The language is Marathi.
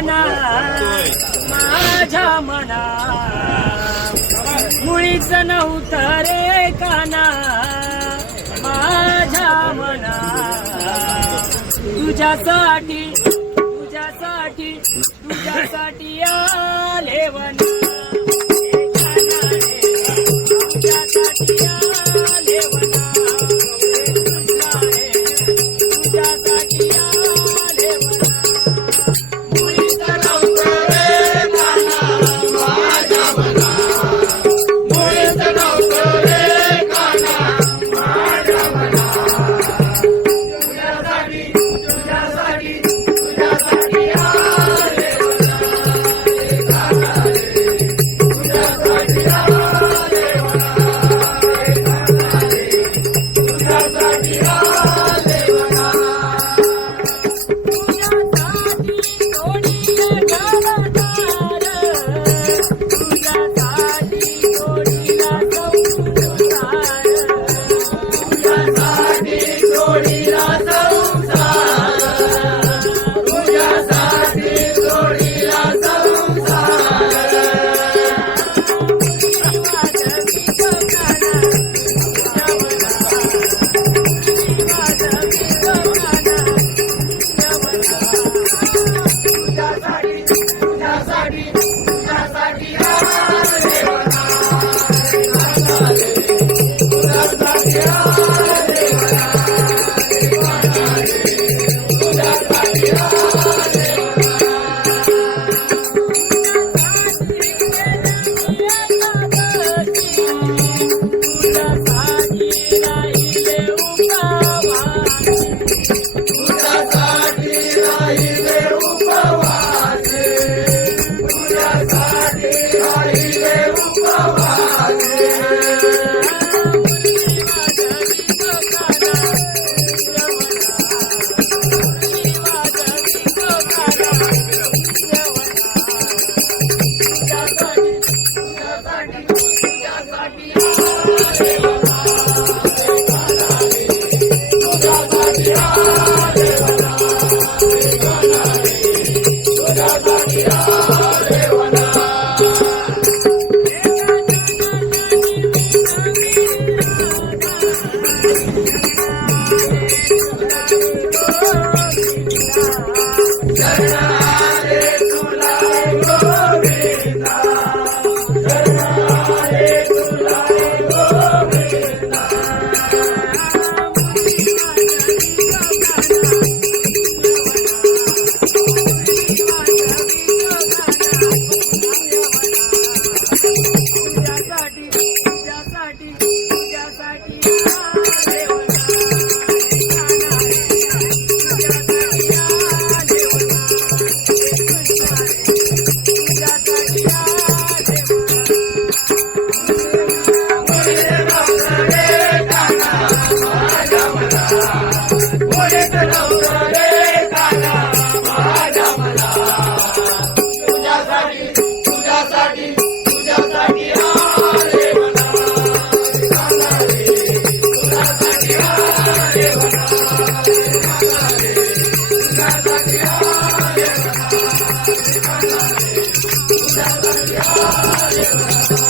काना माझ्या मना. मुळीच नव्हतं रे काना. माझ्या मना. तुझ्यासाठी तुझ्यासाठी तुझ्यासाठी आले वना तुझ्यासाठी na na. शरणा त्यासाठी त्यासाठी त्यासाठी Yeah.